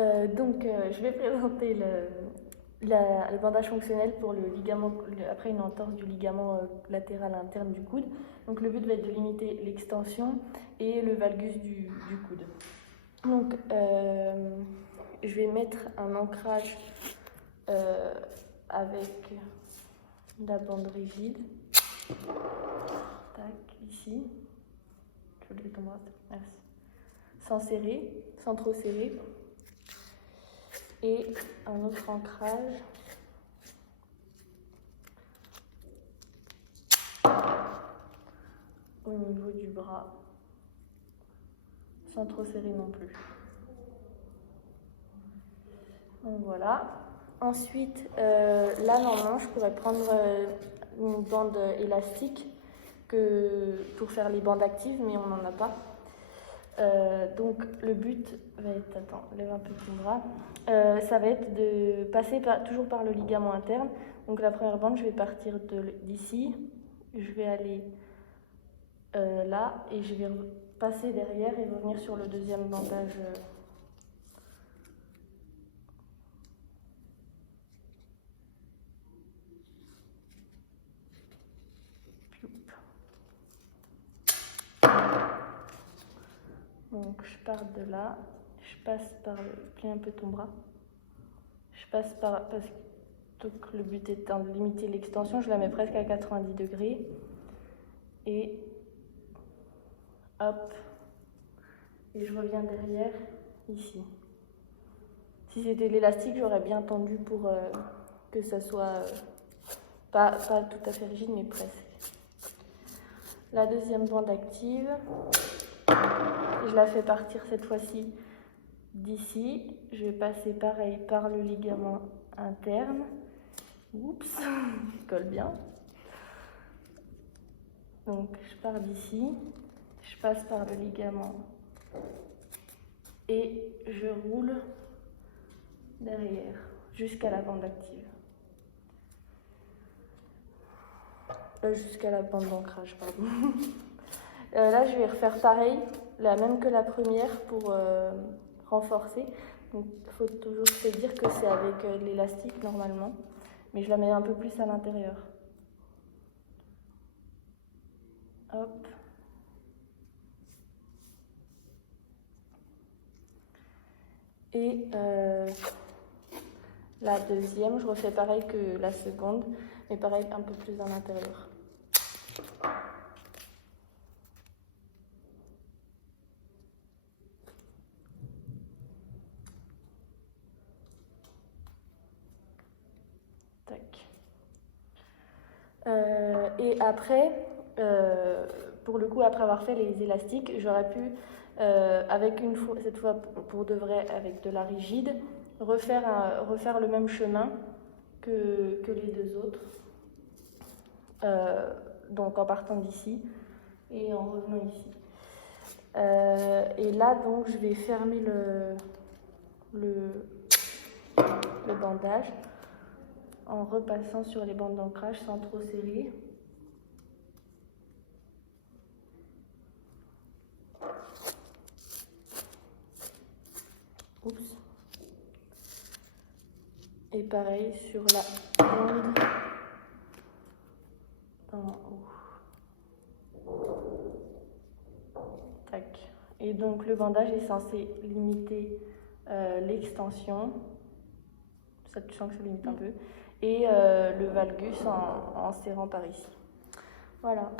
Je vais présenter le bandage fonctionnel pour le ligament, après une entorse du ligament latéral interne du coude. Donc le but va être de limiter l'extension et le valgus du coude. Donc je vais mettre un ancrage avec la bande rigide. Tac, ici. Je lever ton bras, merci. Sans serrer, sans trop serrer. Et un autre ancrage au niveau du bras, sans trop serrer non plus. Donc voilà. Ensuite, là normalement je pourrais prendre une bande élastique pour faire les bandes actives, mais on n'en a pas. Donc le but va être, attends, lève un peu ton bras, ça va être de passer toujours par le ligament interne. Donc la première bande, je vais partir d'ici, je vais aller là et je vais passer derrière et revenir sur le deuxième bandage. Donc je pars de là, je passe par plie un peu ton bras, je passe par, parce que le but étant de limiter l'extension, je la mets presque à 90 degrés et hop, et je reviens derrière ici. Si c'était l'élastique, j'aurais bien tendu pour que ça soit pas tout à fait rigide, mais presque. La deuxième bande active, je la fais partir cette fois-ci d'ici. Je vais passer pareil par le ligament interne. Oups, il colle bien. Donc je pars d'ici, je passe par le ligament et je roule derrière jusqu'à la bande active. Jusqu'à la bande d'ancrage, pardon. Là, je vais refaire pareil, la même que la première pour renforcer. Donc, il faut toujours se dire que c'est avec l'élastique normalement, mais je la mets un peu plus à l'intérieur. Hop. Et la deuxième, je refais pareil que la seconde, mais pareil un peu plus à l'intérieur. Et après, pour le coup, après avoir fait les élastiques, j'aurais pu, cette fois pour de vrai, avec de la rigide, refaire le même chemin que les deux autres. Donc en partant d'ici et en revenant ici. Et là, donc, je vais fermer le bandage en repassant sur les bandes d'ancrage sans trop serrer. Oups. Et pareil sur la bande en haut. Tac. Et donc le bandage est censé limiter l'extension. Ça, tu sens que ça limite un peu. Et le valgus en serrant par ici. Voilà.